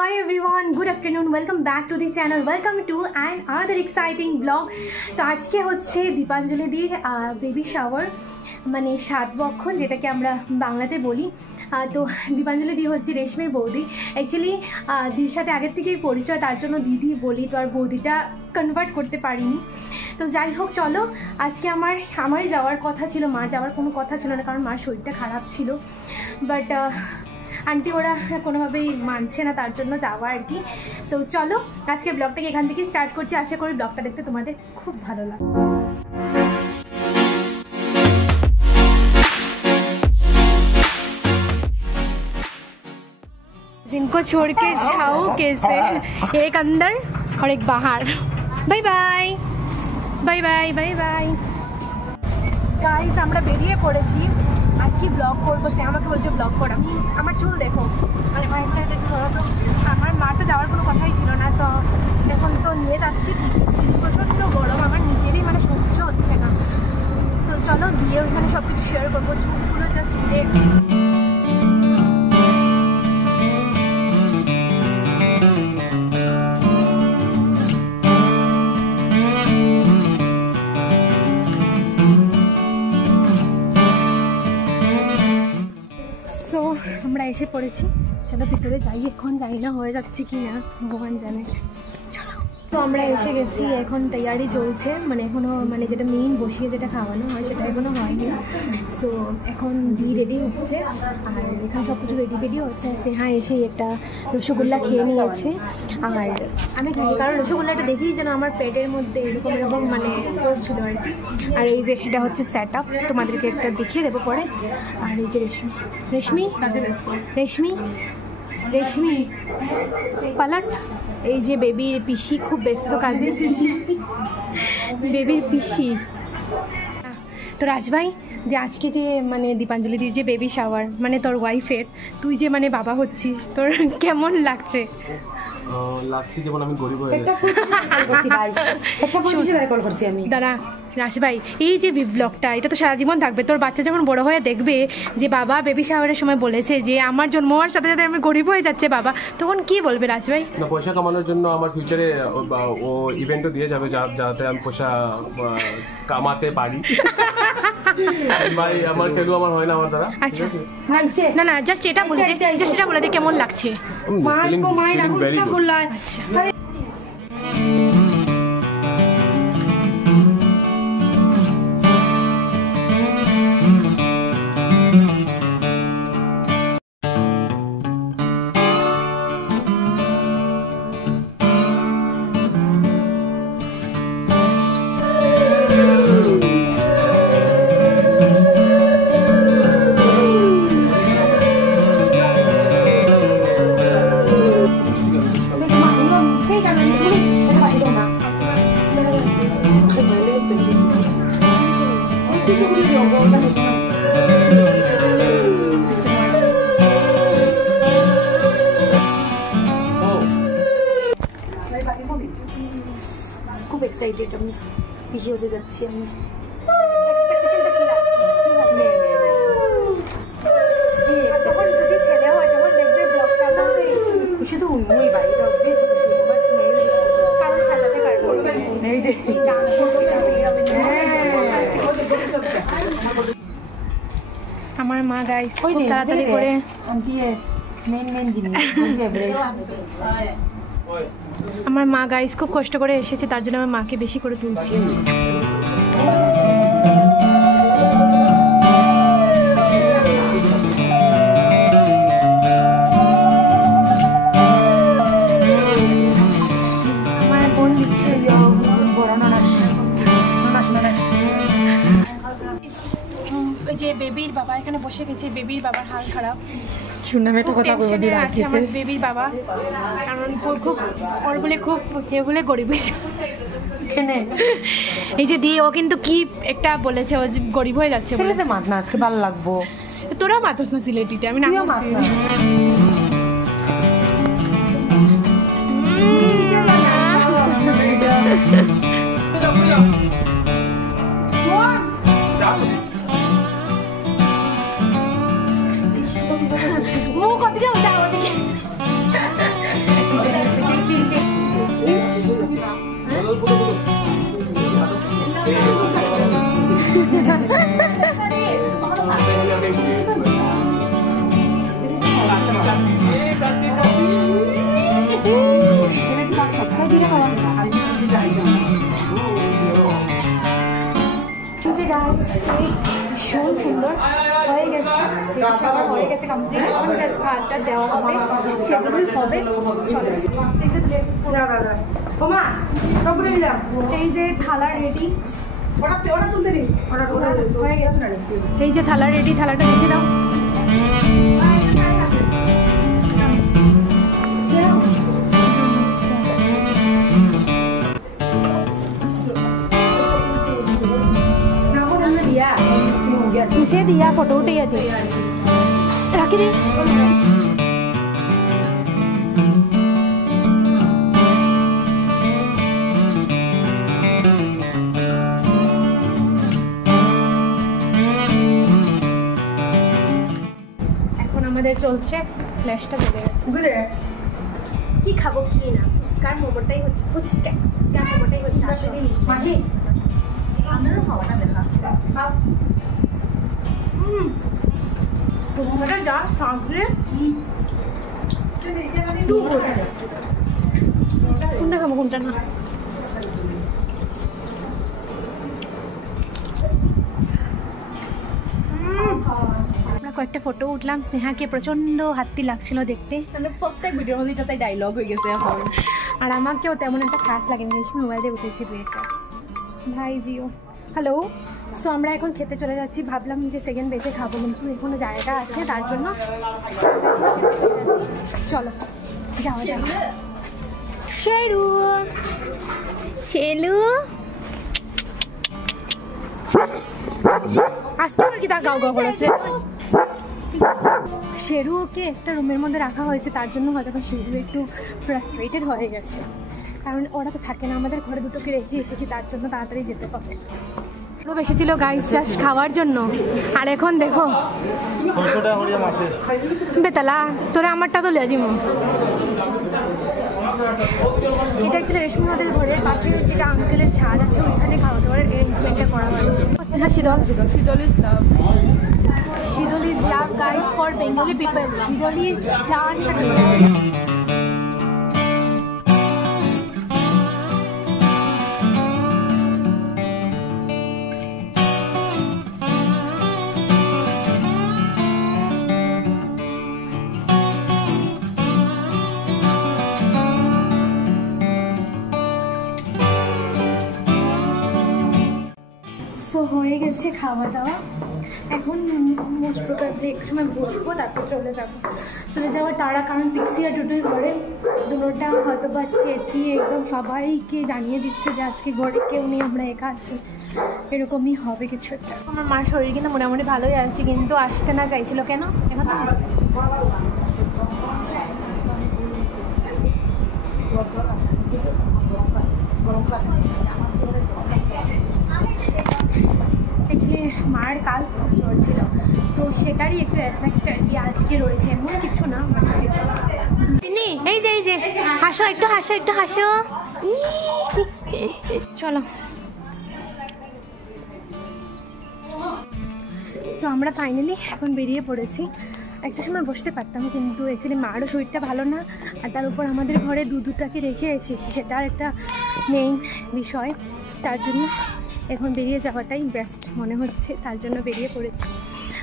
Hi everyone, good afternoon, welcome back to the channel, welcome to another exciting vlog. তো আজকে হচ্ছে Dipanjali দির baby shower মানে 7 বক্ষণ যেটাকে আমরা বাংলাতে বলি। তো দীপাঞ্জলি দি হচ্ছে রেশমির বৌদি। অ্যাকচুয়ালি দির সাথে আগের থেকেই পরিচয়, তার জন্য দিদি বলি, তো আর বৌদিটা কনভার্ট করতে পারিনি। তো যাই হোক, চলো আজকে আমারই যাওয়ার কথা ছিল, মার যাওয়ার কোনো কথা ছিল না, কারণ মার শরীরটা খারাপ ছিল। বাট আন্টি ওরা কোনোভাবেই মানছে না, তার জন্য যাওয়া আর কি। তো চলো আজকে ব্লগটাকে এখান থেকে স্টার্ট করছি, আশা করি ব্লগটা দেখতে তোমাদের খুব ভালো লাগবে। जिनको छोड़ के जाओ कैसे, एक अंदर और एक बाहर। Bye bye bye bye bye bye guys, আমরা বেরিয়ে পড়েছি। আর কি ব্লগ করবো, সে আমাকে বলছে ব্লগ কর। আমার চুল দেখো, মানে মাইন্ডটা দেখো। তো আমার মার তো যাওয়ার কোনো কথাই ছিল না, তো এখন তো নিয়ে যাচ্ছি। প্রচণ্ড গরম, আমার নিজেরই মানে সহ্য হচ্ছে না। তো চলো গিয়ে ওইখানে সব কিছু শেয়ার করবো, চুলগুলো জাস্ট আমরা এসে পড়েছি। চলো ভিতরে যাই, এখন যাই না হয়ে যাচ্ছে কি না ভগবান জানে। চলো, তো আমরা এসে গেছি, এখন তৈয়ারি চলছে, মানে এখনও মানে যেটা মেইন বসিয়ে যেটা খাওয়ানো হয় সেটা এখনও হয়নি। সো এখন রেডি হচ্ছে, আর এখানে সব কিছু রেডি হচ্ছে। স্নেহা এসেই একটা রসগোল্লা খেয়ে নিয়েছে, আর আমি খাই, কারণ রসগোল্লাটা দেখেই যেন আমার পেটের মধ্যে এরকম মানে করছিল আর কি। আর এই যে এটা হচ্ছে সেট আপ, তোমাদেরকে একটা দেখিয়ে দেবো পরে। আর এই যে রেশমি পালাট, এই যে বেবির পিসি, খুব ব্যস্ত কাজে বেবির পিসি। তো রাজভাই, যে আজকে যে মানে দীপাঞ্জলিদির যে বেবি শাওয়ার, মানে তোর ওয়াইফের, তুই যে মানে বাবা হচ্ছিস, তোর কেমন লাগছে? যেমন আমি গরিব হয়ে গেছি। দাঁড়া রাজভাই, এই যে ব্লগটা এটা তো সারা জীবন থাকবে। তোর বাচ্চা যখন বড় হয়ে দেখবে যে বাবা বেবি শাওয়ারের সময় বলেছে যে আমার জন্ম হওয়ার সাথে সাথে আমি গরিব হয়ে যাচ্ছে বাবা, তখন কি বলবে রাজভাই? না, পয়সা কামানোর জন্য আমার ফিউচারে ও ইভেন্টও দিয়ে যাবে যাতে আমি পয়সা কামাতে পারি। ভাই আমার কেউ আমার হয় না আমার দ্বারা। আচ্ছা, না না, জাস্ট এটা বলে দে কেমন লাগছে। আচ্ছা, খুব এক্সাইটেড আমি, পিসি হতে যাচ্ছি আমি। তখন যদি ছেলে হয়, যখন দেখবে ব্লগটা, খুশি তো উন্নই বাড়ি, কারণ সাজাতে পারবো। আমার মা গাইস খুব তাড়াতাড়ি করে আমার মা গাইস খুব কষ্ট করে এসেছে, তার জন্য আমার মাকে বেশি করে তুলছি। আমার বোন দিচ্ছে ওই যে বেবির বাবা এখানে বসে গেছে। বেবির বাবার হাল খারাপ, আছে আমার বেবির বাবা, কারণ খুব ওর বলে খুব বলে গরিব। এই যে দিয়ে ও কিন্তু কি একটা বলেছে, ও গরিব হয়ে যাচ্ছে। মাত না, আজকে ভালো লাগবো। তোরা মাতস না সিলেটিতে, আমি না ভীষণ সুন্দর হয়ে গেছে, হয়ে গেছে কমপ্লিট। এখন জাস্ট ভাতটা দেওয়া হবে, সেগুলোই হবে। চলো এই যে থালা রেডি, হয়ে গেছে। এই যে থালা রেডি, থালাটা রেখে দাও। इसे दिया फोटो उठे আছে রাখি দে। এখন আমাদের চলছে, ফ্ল্যাশটা চলে গেছে। কি খাবো কি না, ফুচকার মোমোটাই হচ্ছে, ফুচকা মোমোটাই হচ্ছে আসলে মাঝে আমারও খাওয়া না দেখা খাও। মোমোটা যা সাঁতরে কোনটা খাবো কোনটা না। আমরা কয়েকটা ফটো উঠলাম, স্নেহাকে প্রচন্ড হাত্তি লাগছিল দেখতে, প্রত্যেক ভিডিওর মধ্যে তাই ডায়লগ হয়ে গেছে এখন। আর আমাকেও তেমন একটা খাস লাগেনি, বেশি মোবাইলে উঠেছি প্লেটটা। ভাই জিও হ্যালো। সো আমরা এখন খেতে চলে যাচ্ছি, ভাবলাম যে সেকেন্ড বেঁচে খাবো, কিন্তু এখনো জায়গা আছে, তার জন্য চলো যাওয়া যাক। শেরু শেলু আজকে আমার কি তা গাও গাও করেছে। শেরুকে একটা রুমের মধ্যে রাখা হয়েছে, তার জন্য হয়তো শেরু একটু ফ্রাস্ট্রেটেড হয়ে গেছে, কারণ ওরা তো থাকে না, আমাদের ঘরে দুটোকে রেখে এসেছি, তার জন্য তাড়াতাড়ি যেতে হবে। লোক এসেছিল গাইস জাস্ট খাওয়ার জন্য, আর এখন দেখো বেতালা তোরা আমারটা তো লেজিম। এটা অ্যাকচুয়ালি রেশমি ওদের ঘরের পাশে যেটা আঙ্কেলের ছাদ আছে, ওইখানে খাওয়া দাওয়ার অ্যারেঞ্জমেন্টটা করা হয়েছে। শীতল is love guys for Bengali people, শীতল ইজ জান। সো হয়ে গেছে খাওয়া দাওয়া, এখন মোস্ট প্রকারলি একটু সময় বসবো, তারপর চলে যাওয়ার তারা, কারণ পিক্সি আর দুটোই ঘরে, দুটোটা হয়তো বা চেঁচিয়ে একদম সবাইকে জানিয়ে দিচ্ছে যে আজকে ঘরে কেউ নেই, আমরা একা আছি, এরকমই হবে কিছু একটা। আমার মার শরীর কিন্তু মোটামুটি ভালোই আছে, কিন্তু আসতে না চাইছিল কেন এখন তো অ্যাকচুয়ালি মার কাল খুব জ্বর ছিল, তো সেটারই একটু এফেক্ট আর কি আজকে রয়েছে, এমন কিছু না। এই যে হাসো, একটু হাসো। চলো সো আমরা ফাইনালি এখন বেরিয়ে পড়েছি। একটা সময় বসতে পারতাম, কিন্তু অ্যাকচুয়ালি মারও শরীরটা ভালো না, আর তার উপর আমাদের ঘরে দুটাকে রেখে এসেছি, সেটার একটা মেইন বিষয়, তার জন্য এখন বেরিয়ে যাওয়াটাই বেস্ট মনে হচ্ছে, তার জন্য বেরিয়ে পড়েছি।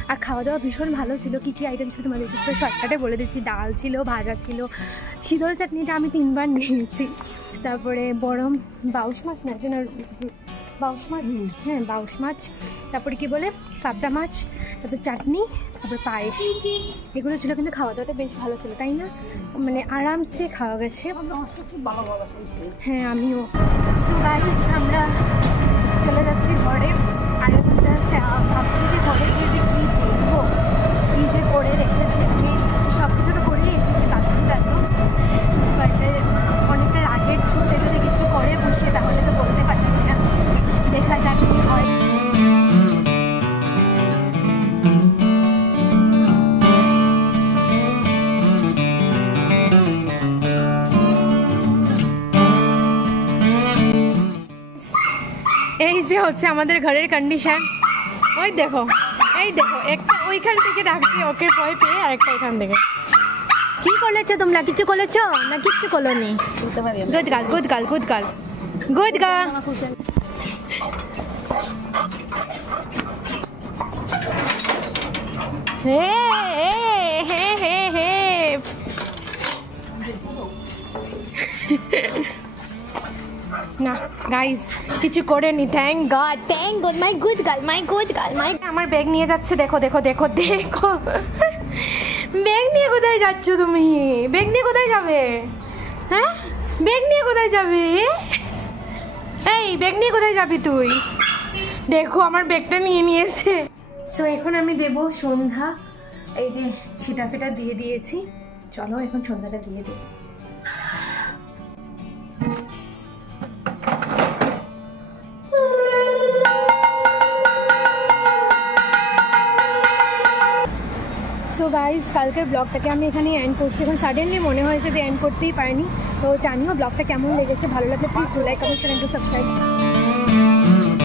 আর খাওয়া দাওয়া ভীষণ ভালো ছিল। কী কী আইটেম ছিল তোমাদের একটু শর্টকাটে বলে দিচ্ছি। ডাল ছিল, ভাজা ছিল, শীতল চাটনিটা আমি 3 বার নিয়েছি, তারপরে বরম বাউশ মাছ না, বাউশ মাছ, হ্যাঁ বাউশ মাছ, তারপরে কি বলে পাবদা মাছ, তারপর চাটনি, তারপর পায়েস, এগুলো ছিল। কিন্তু খাওয়া দাওয়াটা বেশ ভালো ছিল, তাই না? মানে আরামসে খাওয়া গেছে। হ্যাঁ আমিও। সো গাইস আমরা চলে যাচ্ছি ঘরে, আর এখন জাস্ট ভাবছি যে ঘরে গিয়ে যে কী দেখবো, কী যে করে রেখেছে, সব কিছু তো করেই এসেছি বাথরুম, বাট অনেকটা রাগের ছুটে যদি কিছু করে বসে তাহলে তো বলতে পারছি না, দেখা যাক কি হয়। এই যে হচ্ছে আমাদের ঘরের কন্ডিশন, ওই দেখো একটা ওইখান থেকে ডাকছি ওকে ভয় পেয়ে, আর একটা এখান থেকে। কি করেছো তোমরা? কিছু করেছো না কিচ্ছু করোনি? Good girl. না গাইস কিছু করেনি, থ্যাংক গড মাই গুড গার্ল আমার ব্যাগ নিয়ে যাচ্ছে। দেখো দেখো দেখো দেখো ব্যাগ নিয়ে কোথায় যাচ্ছ তুমি? ব্যাগ নিয়ে কোথায় যাবে? হ্যাঁ ব্যাগ নিয়ে কোথায় যাবে? এই ব্যাগ নিয়ে কোথায় যাবি তুই? দেখো আমার ব্যাগটা নিয়ে নিয়েছে। সো এখন আমি দেব সন্ধ্যা। এই যে ছিটা ফেটা দিয়ে দিয়েছি, চলো এখন সন্ধ্যাটা দিয়ে দিই। সো গাইজ কালকের ব্লগটাকে আমি এখানে এন্ড করছি। এখন সাডেনলি মনে হয়েছে যে এন্ড করতেই পারিনি। তো জানিও ব্লগটা কেমন লেগেছে, ভালো লাগলে please do like, comment, share and subscribe.